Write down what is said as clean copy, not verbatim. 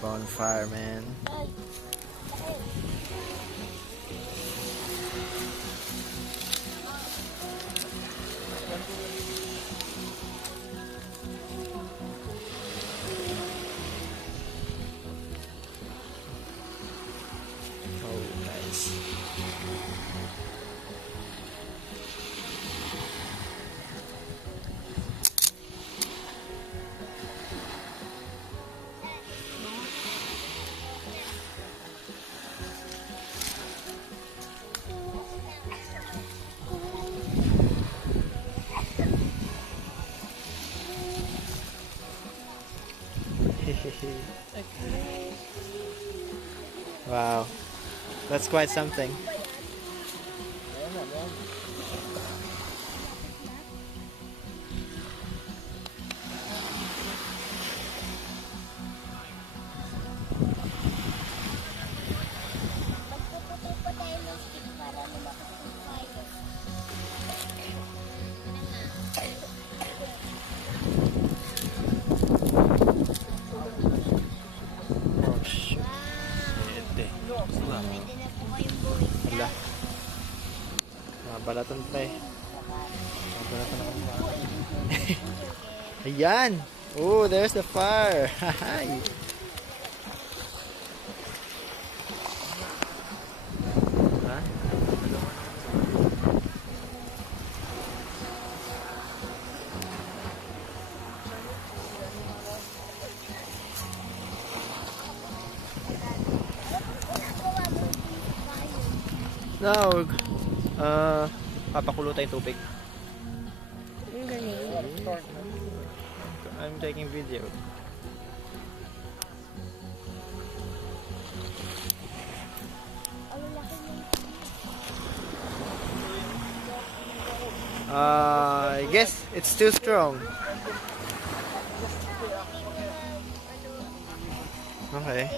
bonfire, man. Oh, nice. Wow, that's quite something. Oh shoot. Wala. Balatan pa eh. Balatan ako. Ayan! Oh, there's the fire! Hi! Ha? No, papakulo tayong tubig. I'm taking video. I guess it's too strong. Okay.